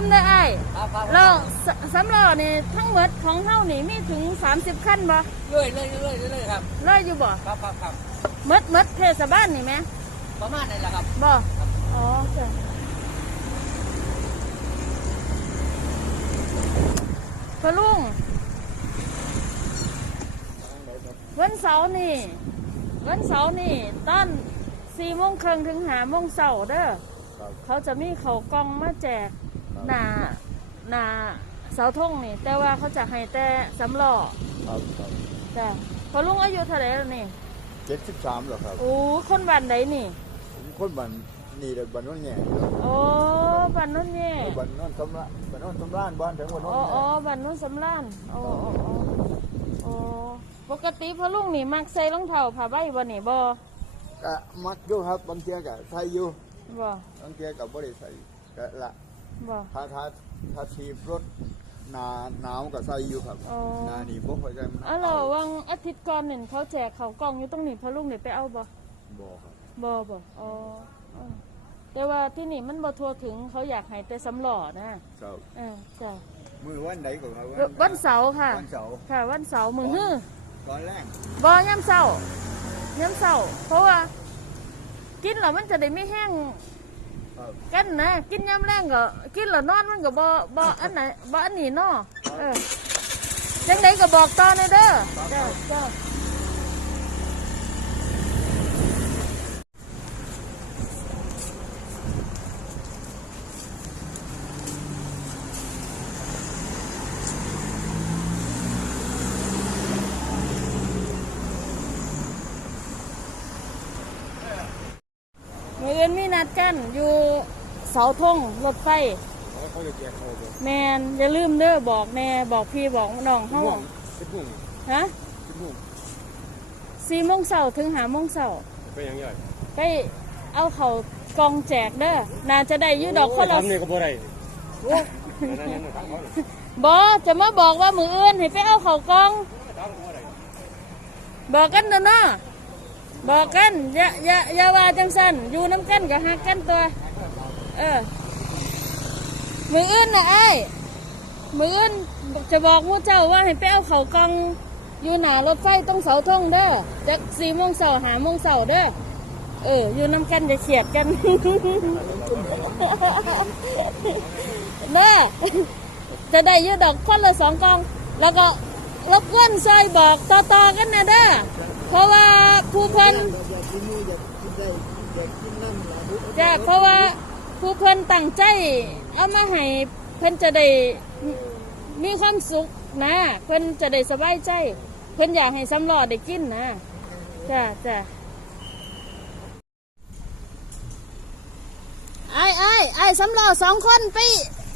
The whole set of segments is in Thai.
มเด้อไอ้ายครับครับเราสสำล้อนี่ทั้งหมดของเฮานี่มีถึง 30ขั้นบ่เรื่อยเรื่อยเรื่อยเรื่อยครับร้อยอยู่บ่ครับครับครับหมดหมดเทศบาลนี่แหมประมาณนี้แหละครับบ่อ๋อจ้ะพะลุงวันเสาร์นี่ วันเสาร์นี่ตอนสี่โมงครึ่งถึงหาโมงเสาร์เด้อครับเขาจะมีเขาวกล่องมาแจก หนาหนาเสาธงนี่ แต่ว่าเขาจะให้แต่สำล้อครับครับจ้ะพอลุงอายุเท่าไหร่แล้วนี่เจ็ดสิบสามเหรอครับโอ้คนบ้านไหนนี่ผมคนบันนี่เลยบันโนนแง่โอ้บ้านนู้นนี่บันโนนสำราญบันโนนสำราญบ้านถึงบันโนนอ๋อแง่อ๋อบ้านนู้นสำรานโอ้โอ้โอ้โอ้ปกติพอลุงนี่มักใส่รองเท้าผ้าใบบ่นี่บ่ก็มักอยู่ครับบางเทียก็ใส่อยู่บ่บางเทียก็บ่ได้ใส่ก็ละ บ่ถ้าถ้าถ้าทีบรถหนาหนาวก็ใส่อยู่ครับอ๋อ หนานี่บ่ค่อยใส่มันอ๋อเหรอวังอาทิตย์ก่อนนี่เขาแจกเขาวกล่องอยู่ตรงนี้พอลุงนี่ไปเอาบ่ บ่ครับบ่บ่อ๋ออ๋อแต่ว่าที่นี่มันบ่ทั่วถึงเขาอยากให้แต่สำหล่อนะครับ เออจ้ะมือวันใดก็ครับวันเสาร์ค่ะ วันเสาร์ค่ะวันเสาร์มื้อฮื้อ ตอนแรกบ่ยามเช้า ยามเช้า เพราะว่า กินแล้วมันจะได้ไม่แห้งครับ กันนะกินยามแรงก็กินแล้วนอนมันก็บ่บ่อันไหนบ่อันนี้เนาะเออจังไดก็บอกต่อหน่อยเด้อจ้าจ้า ออื่นมีนัดกันอยู่เสาธงรถไฟเขาจะแจกโอ้โหแมนอย่าลืมเด้อบอกแน่บอกพี่บอกน้องเฮาสิบโมงฮะสิบโมงสี่โมงเช้าถึงหาโมงเช้าไปยังไงไปเอาเขาวกองแจกเด้อน่าจะได้อยืดดอกคนละทำนี่ก็บ่ได้นั่นนั่นถามเขาบอจะมาบอกว่ามืออื่นให้ไปเอาเขาวกองถามเขาบ่ได้บอกกันเด้อเนาะ บอกกันอย่าอย่าอย่าว่าจังสันอยู่น้ำกันกับหักกันตัว เออ มืออื่นนะไอ้ายมืออื่นจะบอกมูเจ้าว่าให้ไปเอาเขากองอยู่หนารถไฟตรงเสาธงเด้อจากสี่โมงเสาหาโมงเสาเด้อเออ อยู่น้ำกันจะเฉียดกัน เด้อจะได้ยืดดอกคนละสองกอง แล้วก็รบกวนซอยบอกต่อๆกันนะเด้อ เพราะว่าผู้เพิ่นจ้ะเพราะว่าผู้เพิ่นตั้งใจ เอามาให้เพิ่นจะได้มีความสุขนะ เพิ่นจะได้สบายใจ เพิ่นอยากให้สำรอได้กินนะจ้ะจ้ะไอ้ไอ้ไอ้สำรอสองคนไป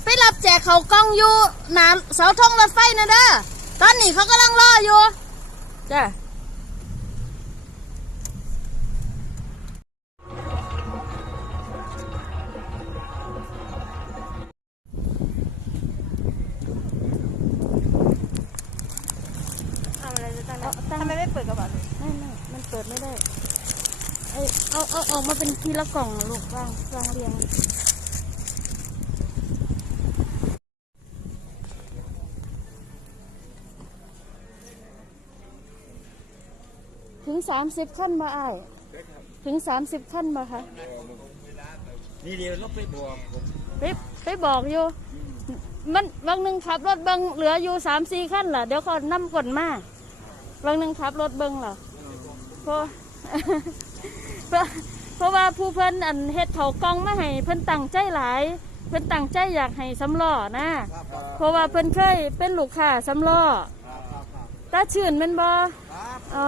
ไปรับแจกเขากล้องอยู่หนามเสาธงรถไฟนะเด้อตอนนี้เขากำลังรออยู่จ้ะ เอาเอาออกมาเป็นทีละกล่องอะลูกวางวางเรียงถึงสามสิบขั้นมาอ้ายถึงสามสิบขั้นมาคะนี่เดียวลบไปบวกไปไปบอกอยู่มันบางหนึ่งขับรถเบิงเหลืออยู่สามสี่ขั้นล่ะเดี๋ยวเขานำกดมาบางหนึ่งขับรถเบิงล่ะเพราะ เพราะเพราะว่าผู้เพิ่นอันเฮ็ดเขากล้องมาให้เพิ่นตั้งใจหลาย เพิ่นตั้งใจอยากให้สำล้อนะเพราะว่าเพิ่นเคยเป็นลูกค้าสำล้อตาชื่นแมันบ่อ๋อ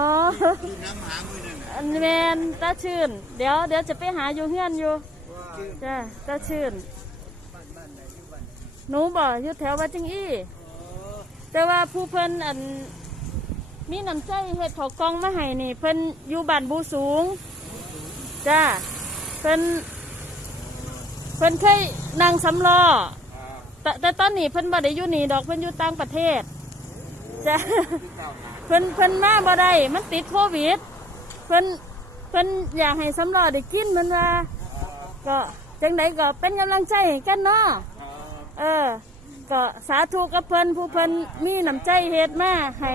น้ำหามือนั่นอันแมนตาชื่น เดี๋ยวเดี๋ยวจะไปหาอยู่เฮือนอยู่จ้าตาชื่นหนูบ่อยู่แถววัดจิงอี้แต่ว่าผู้เพิ่นอันมีน้ำใจเฮ็ดเขากล้องมาให้นี่ เพิ่นอยู่บ้านบูสูง จ้าเพิ่นเพิ่นเคยนั่งสำล้อแต่แต่ตอนนี้เพิ่นบ่ได้อยู่นี่ดอกเพิ่นอยู่ต่างประเทศจ้าเพิ่นเพิ่นมาบ่ได้มันติดโควิดเพิ่นเพิ่นอยากให้สำรอได้กินมันว่าก็จังไดก็เป็นกำลังใจให้กันเนาะเออ ก็สาธุกับเพิ่นผู้เพิ่นมีน้ำใจเฮ็ดมาให้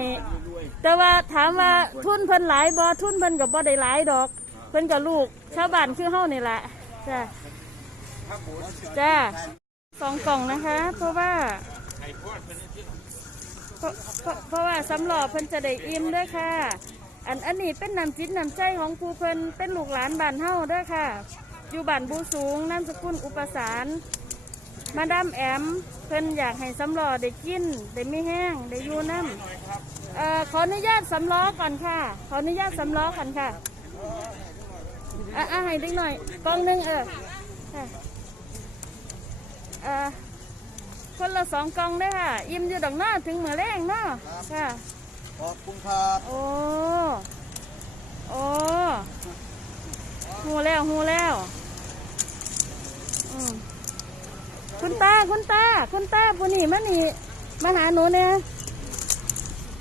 แต่ว่าถามว่าทุนเพิ่นหลายบ่ทุนเพิ่นก็บ่ได้หลายดอก เพิ่นก็ลูกชาวบ้านคือเฮานี่แหละจ้าจ้าสองกล่องนะคะ เพราะว่าเพราะเพราะเพราะว่าสำรอเพิ่นจะได้อิ่มด้วยค่ะ อันอันนี้เป็นน้ำจิตน้ำใจของผู้เพิ่นเป็นลูกหลานบ้านเฮาด้อค่ะ อยู่บ้านบูสูงนามสกุลอุปสารมาดามแอม เพิ่นอยากให้สำรอได้กินได้ไม่แห้งได้อยู่น้ำเอ่อขออนุญาตสำล้อก่อนค่ะ ขออนุญาตสำล้อก่อนค่ะ อะอะให้เล็กหน่อยกล่องหนึงเออค่ะเอ่อคนละสองกล่องเด้อค่ะ อิ่มอยู่ดอกหน้าถึงมือแรงเนาะค่ะขอบคุณครับโอ้โอ้หูแล้วหูแล้วอืมคุณตาคุณตาคุณตาผู้นี่มานี่มาหาหนูเนี่ย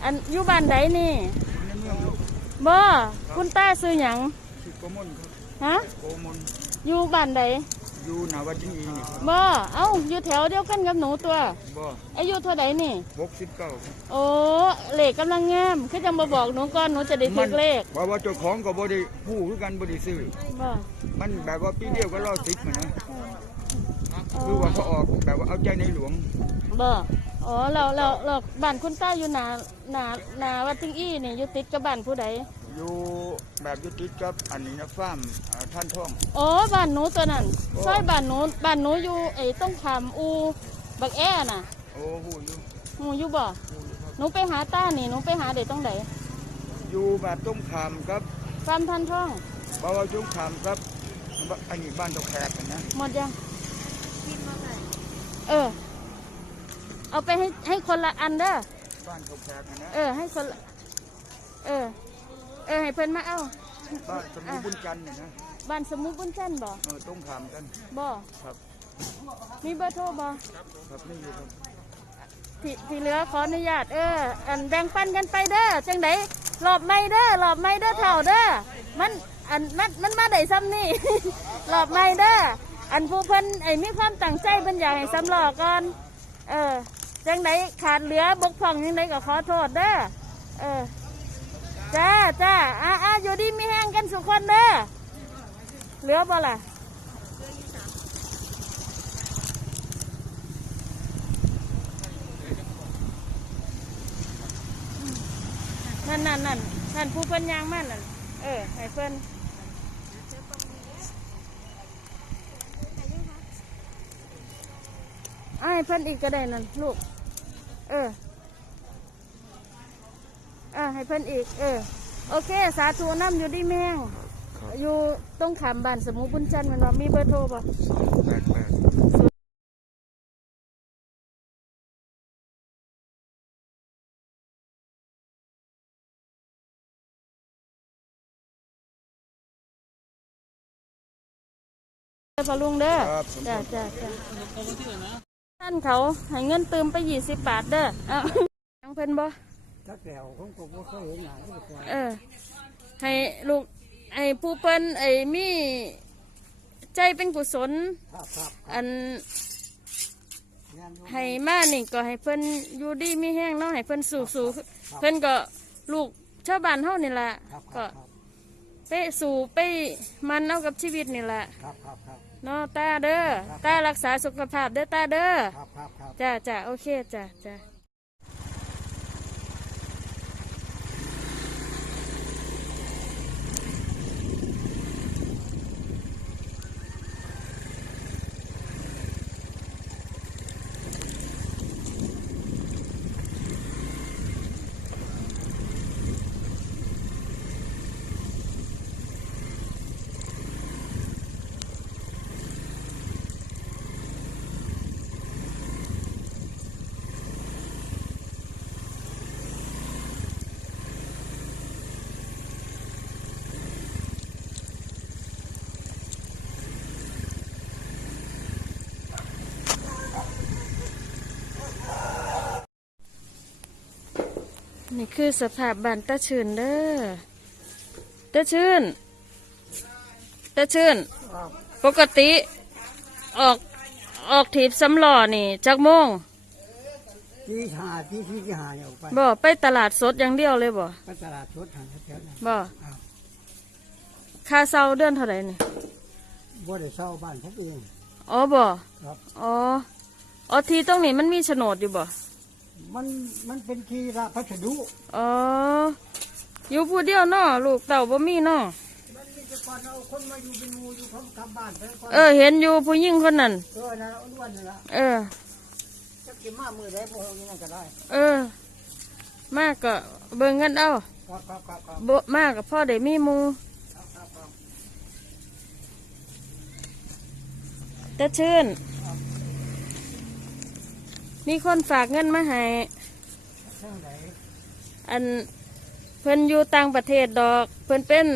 อันอยู่บ้านใดนี่บ่คุณตาซื้อหยังชื่อโกมลครับ ฮะโกมลอยู่บ้านใดอยู่หนาวัดจิงอีนี่ครับบ่เอ้าอยู่แถวเดียวกันกับหนูตัวบ่อายุเท่าใดนี่หกสิบเก้าครับโอ้เลขกำลังงามคือจังมาบอกหนูก่อนหนูจะได้ถึกเลขเพราะว่าเจ้าของก็บ่ได้ผู้คือกันบ่ได้ซื้อบ่มันแบบว่าปีเดียวก็รอสิบมันนะคือว่าเขาออกแบบว่าเอาใจในหลวงบ่อ๋อเราเราเราบ้านคุณตาอยู่หนาหนาหนาวัดทิงอี้นี่อยู่ติดกับบ้านผู้ใด อยู่แบบอยุติดกับอันนี้นะฟาร์มอ่าท่านท่อง อ๋อบ้านหนูตัวนั้นโอ้ ซอยบ้านหนูบ้านหนูอยู่ไอ้ต้องทำอูบักแอ้น่ะโอ้หูอยู่หนูอยู่บ่หนูไปหาต้านี่หนูไปหาเด็กต้องไหนอยู่แบบต้มขามครับฟาร์มทันท่องเพราะว่าต้มขามครับอันนี้บ้านตกแขกกันนะ หมดยังเออ เอาไปให้ให้คนละอันเด้อบ้านตกแขกกันนะเออ ให้คนละเออ เออให้เพิ่นมาเอา บ้านสมุบุญจันทร์เนี่ยนะบ้านสมุทรบุญจันทร์บ่เออต้มขามกัน บ่ครับ มีเบอร์โทรบ่ครับนี่อยู่ครับที่ที่เหลือขออนุญาตเอออันแบ่งปันกันไปเด้อจังไดรอบไม่เด้อรอบไม่เด้อเท่าเด้อมันอันมันมันมาได้ซ้ำนี่รอบไม่เด้ออันผู้เพิ่นไอ้มีความตั้งใจเพิ่นอยากให้สำรอก่อนเออจังไดขาดเหลือบกพร่องจังไดก็ขอโทษเด้อเออ จ้าจ้าอ่าอ่าอยู่ดีมีแห้งกันสุกคนเด้อเหลือบ่ล่ะนั่นนั่นนั่นนั่นผู้เพิ่นยางมันนั่นเออให้เพิ่นอ้าเพิ่นอีกก็ได้นั่นลูก เออ ให้เพิ่นอีก เออ โอเค สาธุน้ำอยู่ดีแม่งอยู่ตรงขามบ้านสมุบุญจันทร์แมันว่ามีเบอร์โทรบ่แปดแปดเด้อพ่อลุงเด้อครับผมจ้าจ้าจ้าท่านเขาให้เงินเติมไปยี่สิบบาทเด้อเอายังเพิ่นบ่ จักแถวผมก็บ่เคยเห็นหน้าที่ก่อนเออ ให้ลูกไอ้ผู้เพิ่นไอ้มีใจเป็นกุศล ครับครับอันงานอยู่ให้มานี่ก็ให้เพิ่นอยู่ดีมีแห้งเนาะให้เพิ่นสู้สู้เพิ่นก็ลูกชาวบ้านเฮานี่ล่ะครับคก็รับไปสู่ไปมันเอากับชีวิตนี่ล่ะครับครับครับ เนาะตาเด้อตารักษาสุขภาพเด้อตาเด้อ ครับครับครับ จ้าจ้าโอเคจ้าจ้า นี่คือสภาพบ้านตาชื่นเด้อตาชื่นตาชื่น ปกติออกออกถีบสำล้อนี่จักโมงที่หาที่ที่ที่หาเนี่ยออกไปบ่ไปตลาดสดอย่างเดียวเลยบ่ไปตลาดสดหาแถวๆนั้นบ่อ้าวค่าเช่าเดือนเท่าไหร่นี่บ่ได้เช่าบ้านผมเอง อ๋อบ่ครับ อ๋ออ๋อทีตรงนี้มันมีโฉนดอยู่บ่ มันมันเป็นที่ราพัสดุอ๋ออยู่ผู้เดียวเนาะลูกเต่าบ่มีเนาะมันมีแต่ก่อนเอาคนมาอยู่เป็นหมู่อยู่เขาทำบ้านไปก่อนเออ เห็นอยู่ผู้หญิงคนนั้นเออนะอ้วนๆนั่นล่ะเออจะกินมามือได้บ่เอาอย่างนั้นก็ได้เออ มากก็เบิ่งกันเอาครับครับครับครับบ่มากก็พ่อได้มีหมูแต่ชื่น มีคนฝากเงินมาให้เท่าไหร่อันเพิ่นอยู่ต่างประเทศดอก เพิ่นเป็น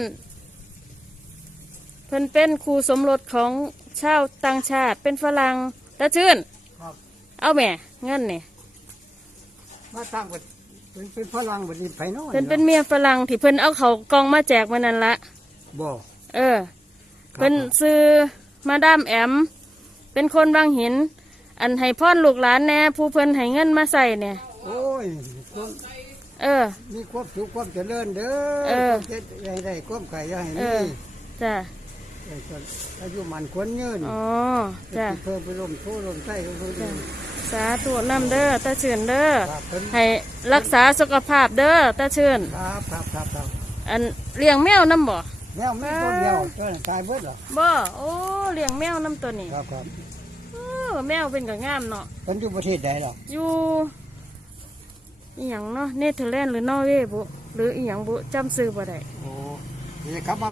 เพิ่นเป็นครูสมรสของชาวต่างชาติเป็นฝรั่งแต่ชื่นครับเอาแหม่เงินนี่มาตั้งบัดเป็นเป็นพลังบัดนี้ไปโน่นเพิ่นเป็นเมียฝรั่งที่เพิ่นเอาเขาวกล่องมาแจกวันนั้นละบ่เออ เพิ่นซื้อมาดามแอม เป็นคนบางหิน อันให้พ่อนลูกหลานแน่ผู้เพิ่นให้เงินมาใส่เนี่ยโอ้ยความเออ มีความสุขความเจริญเด้อเออ ความเจ็บใหญ่ได้ความไก่ใหญ่เอนี่อจ้ะไอ้คนอายุมันควรยืนอ๋อจ้ะเพิ่มไปลมโซ่ลมไส้ลมดีสาธุน้ำเด้อตาเชิญเด้อครับเพิ่นให้รักษาสุขภาพเด้อตาเชิญครับครับครับครับอันเลี้ยงแมวน้ำบ่ แมวมีตัวเดียวเจ้าหน้าตายเบิดเหรอบ่ โอ้ เลี้ยงแมวน้ำตัวนี้ ครับครับเออแมวเป็นกับงามเนาะเพิ่นอยู่ประเทศใดหรออยู่อีหยังเนาะเนเธอร์แลนด์หรือนอร์เวย์บุหรืออีหยังบุจำซื้อบ่ได้โอ้ยครับมา